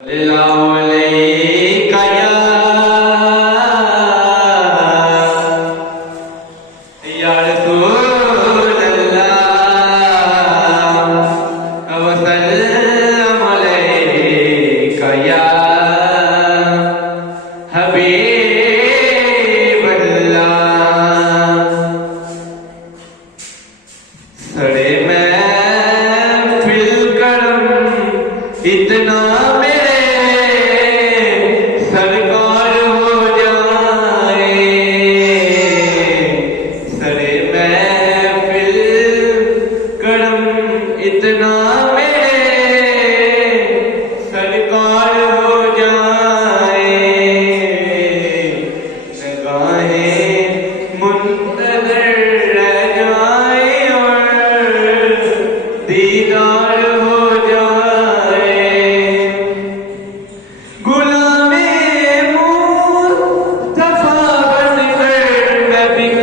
इतना मेरे सरकार हो जाए, सरे महफिल करम इतना मेरे सरकार हो जाए, निगाहें मुंतज़र रह जाए और दीदार हो जाए। गुलामे मुस्तफा बनकर मैं बिक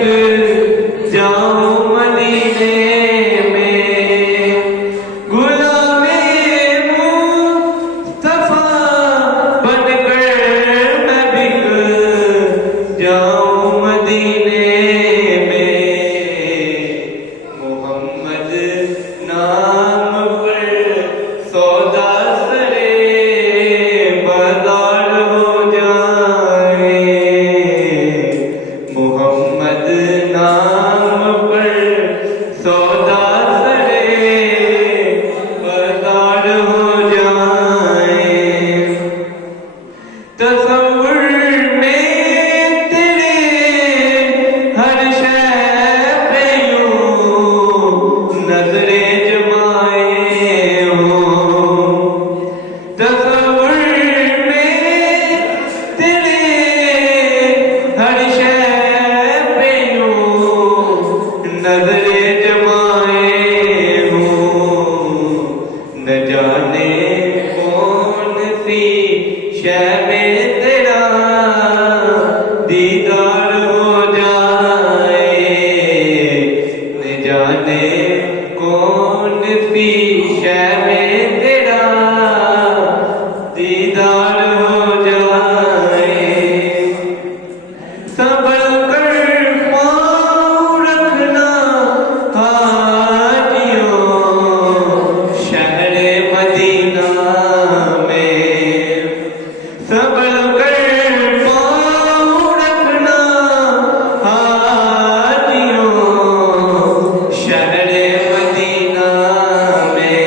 जाऊं मदीने में, गुलामे मुस्तफा बनकर मैं बिक जाऊं मदीने में। मोहम्मद नाम पर सौदा सरे बाजार हो जाए, मोहम्मद नाम पर सौदा सरे बाजार हो जाए। तसव्वुर में तेरे हर शय पे यूं नजरें जमाए हो, तसव्वुर में तेरे हर शय पे यूं नजरें जमाए हो। न जाने कौन सी शय में तेरा दीदार हो जाए, न जाने कौन सी शय में तेरा दीदार हो जाए। संभल कर पाँव रखना हाजियों शहरे मदीना में, संभल कर पाँव रखना हाजियों शहरे मदीना में।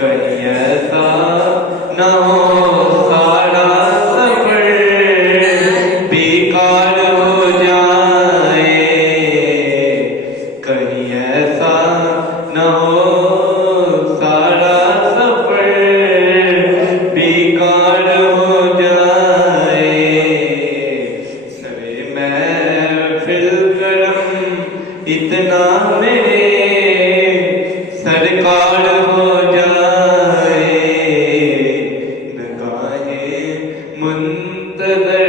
कहीं ऐसा न हो सारा सफर बेकार हो जाए, कहीं ऐसा न हो सारा सफर बेकार हो जाए। सरे महफिल करम इतना मेरे सरकार हो जाए, निगाहें मुंतज़र